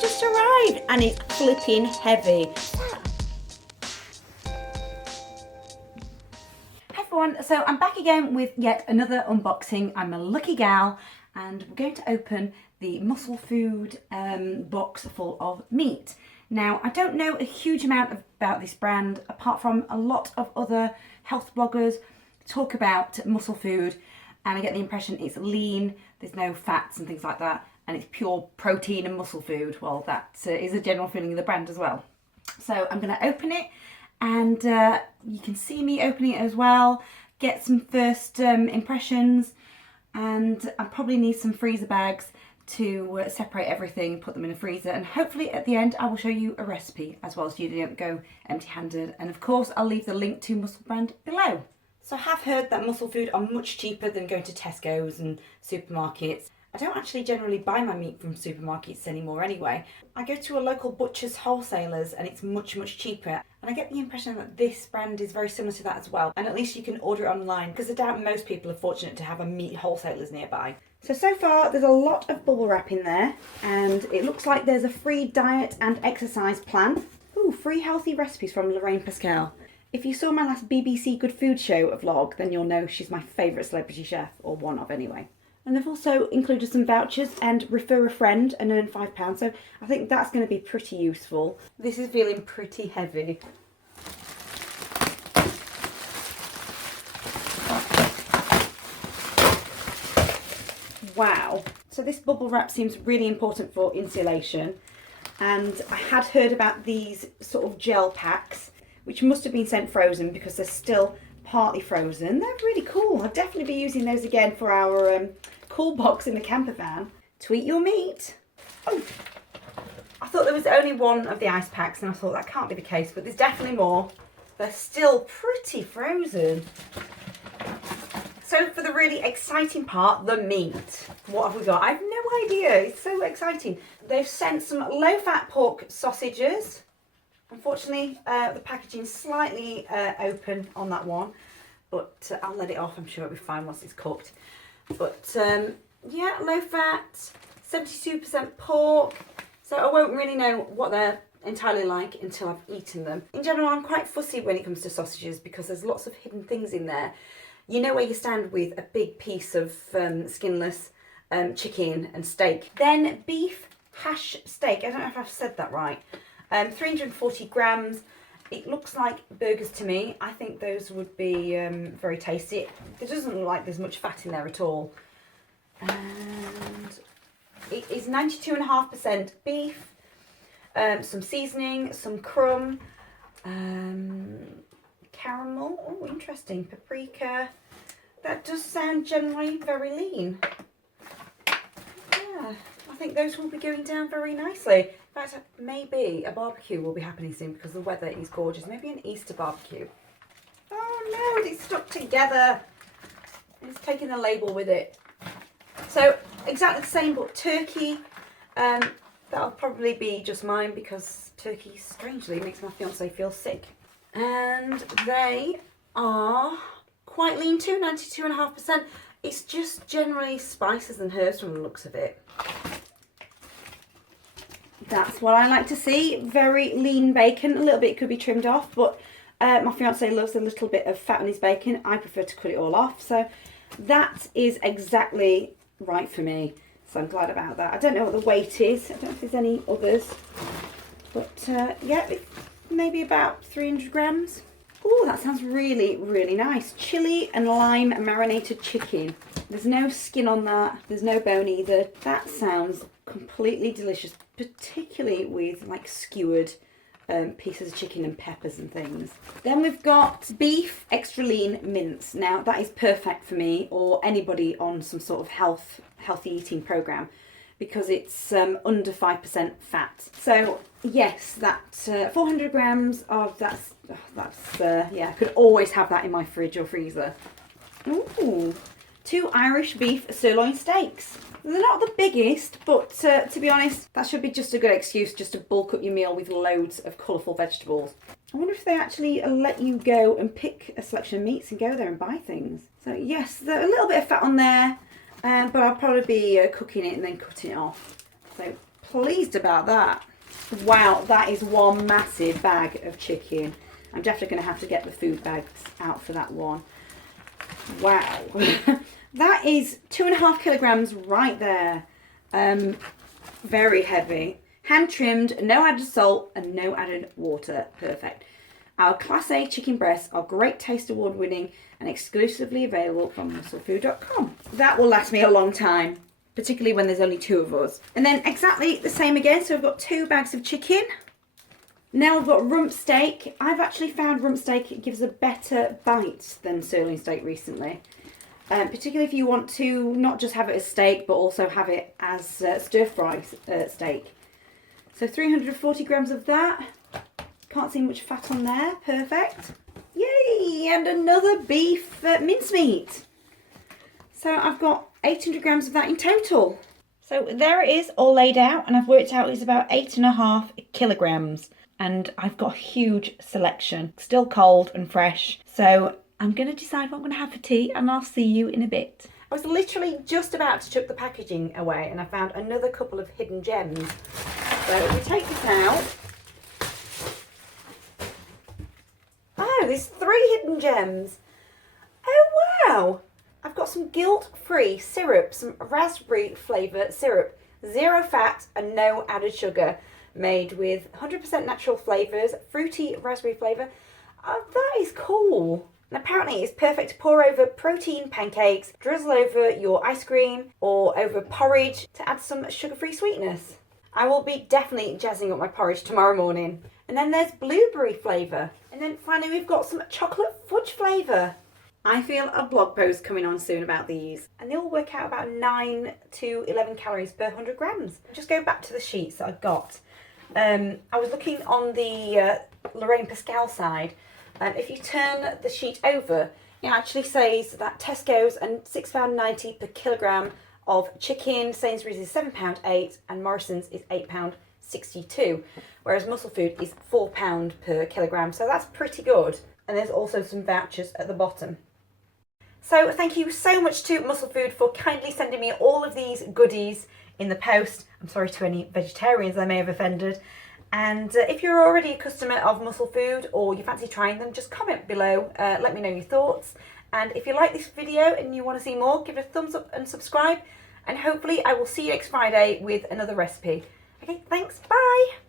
just arrived and it's flipping heavy. Hi everyone, so I'm back again with yet another unboxing. I'm a lucky gal and we're going to open the Musclefood box full of meat. Now, I don't know a huge amount about this brand apart from a lot of other health bloggers talk about Musclefood, and I get the impression it's lean, there's no fats and things like that, and it's pure protein and muscle food. Well, that is a general feeling of the brand as well. So I'm going to open it, and you can see me opening it as well, get some first impressions, and I probably need some freezer bags to separate everything, put them in a freezer, and hopefully at the end I will show you a recipe as well so you don't go empty-handed. And of course I'll leave the link to Muscle Brand below. So I have heard that Musclefood are much cheaper than going to Tesco's and supermarkets. I don't actually generally buy my meat from supermarkets anymore anyway. I go to a local butcher's wholesalers and it's much cheaper. And I get the impression that this brand is very similar to that as well. And at least you can order it online, because I doubt most people are fortunate to have a meat wholesalers nearby. So far there's a lot of bubble wrap in there, and it looks like there's a free diet and exercise plan. Ooh, free healthy recipes from Lorraine Pascal. If you saw my last BBC Good Food Show vlog, then you'll know she's my favourite celebrity chef, or one of anyway. And they've also included some vouchers and refer a friend and earn £5, so I think that's going to be pretty useful. This is feeling pretty heavy. Wow. So this bubble wrap seems really important for insulation, and I had heard about these sort of gel packs, which must have been sent frozen because they're still partly frozen. They're really cool. I'll definitely be using those again for our cool box in the camper van. To eat your meat. Oh, I thought there was only one of the ice packs, and I thought that can't be the case, but there's definitely more. They're still pretty frozen. So for the really exciting part, the meat. What have we got? I have no idea. It's so exciting. They've sent some low-fat pork sausages. Unfortunately, the packaging's slightly open on that one, but I'll let it off. I'm sure it'll be fine once it's cooked. But yeah, low fat, 72% pork. So I won't really know what they're entirely like until I've eaten them. In general, I'm quite fussy when it comes to sausages because there's lots of hidden things in there. You know where you stand with a big piece of skinless chicken and steak. Then beef hash steak. I don't know if I've said that right. 340 grams. It looks like burgers to me. I think those would be very tasty. It doesn't look like there's much fat in there at all. And it is 92.5% beef, some seasoning, some crumb, caramel, oh interesting, paprika. That does sound generally very lean. Yeah, I think those will be going down very nicely. In fact, maybe a barbecue will be happening soon because the weather is gorgeous. Maybe an Easter barbecue. Oh no, it's stuck together. It's taking the label with it. So exactly the same, but turkey. That'll probably be just mine because turkey strangely makes my fiance feel sick. And they are quite lean too, 92.5%. It's just generally spices and herbs from the looks of it. That's what I like to see. Very lean bacon. A little bit could be trimmed off, but my fiance loves a little bit of fat on his bacon. I prefer to cut it all off. So that is exactly right for me. So I'm glad about that. I don't know what the weight is. I don't know if there's any others. But yeah, maybe about 300 grams. Oh, that sounds really nice. Chili and lime marinated chicken. There's no skin on that. There's no bone either. That sounds completely delicious, particularly with like skewered pieces of chicken and peppers and things. Then we've got beef extra lean mince. Now that is perfect for me or anybody on some sort of healthy eating program because it's under 5% fat. So yes, that 400 grams of that's yeah, I could always have that in my fridge or freezer. Ooh, 2 Irish beef sirloin steaks. They're not the biggest, but to be honest, that should be just a good excuse just to bulk up your meal with loads of colourful vegetables. I wonder if they actually let you go and pick a selection of meats and go there and buy things. So yes, there's a little bit of fat on there, but I'll probably be cooking it and then cutting it off. So pleased about that. Wow, that is one massive bag of chicken. I'm definitely going to have to get the food bags out for that one. Wow. That is 2.5 kilograms right there. Very heavy. Hand trimmed, no added salt and no added water. Perfect. Our Class A chicken breasts are Great Taste Award winning and exclusively available from musclefood.com. That will last me a long time, particularly when there's only 2 of us. And then exactly the same again. So I've got 2 bags of chicken. Now I've got rump steak. I've actually found rump steak gives a better bite than sirloin steak recently. Particularly if you want to not just have it as steak, but also have it as stir-fry steak. So 340 grams of that. Can't see much fat on there. Perfect. Yay! And another beef mincemeat. So I've got 800 grams of that in total. So there it is, all laid out, and I've worked out it's about 8.5 kilograms. And I've got a huge selection. Still cold and fresh. So I'm going to decide what I'm going to have for tea, and I'll see you in a bit. I was literally just about to chuck the packaging away, and I found another couple of hidden gems. So if we take this out. Oh, there's 3 hidden gems. Oh, wow. I've got some guilt-free syrup, some raspberry flavour syrup. 0 fat and no added sugar. Made with 100% natural flavours, fruity raspberry flavour. Oh, that is cool. And apparently it's perfect to pour over protein pancakes, drizzle over your ice cream or over porridge to add some sugar-free sweetness. I will be definitely jazzing up my porridge tomorrow morning. And then there's blueberry flavour. And then finally we've got some chocolate fudge flavour. I feel a blog post coming on soon about these. And they all work out about 9 to 11 calories per 100 grams. Just go back to the sheets that I've got. I was looking on the Lorraine Pascal side. If you turn the sheet over, it actually says that Tesco's and £6.90 per kilogram of chicken, Sainsbury's is £7.08 and Morrison's is £8.62, whereas Musclefood is £4 per kilogram, so that's pretty good. And there's also some vouchers at the bottom. So thank you so much to Musclefood for kindly sending me all of these goodies in the post. I'm sorry to any vegetarians I may have offended. And if you're already a customer of Musclefood or you fancy trying them, just comment below, let me know your thoughts. And if you like this video and you want to see more, give it a thumbs up and subscribe. And hopefully I will see you next Friday with another recipe. Okay, thanks, bye!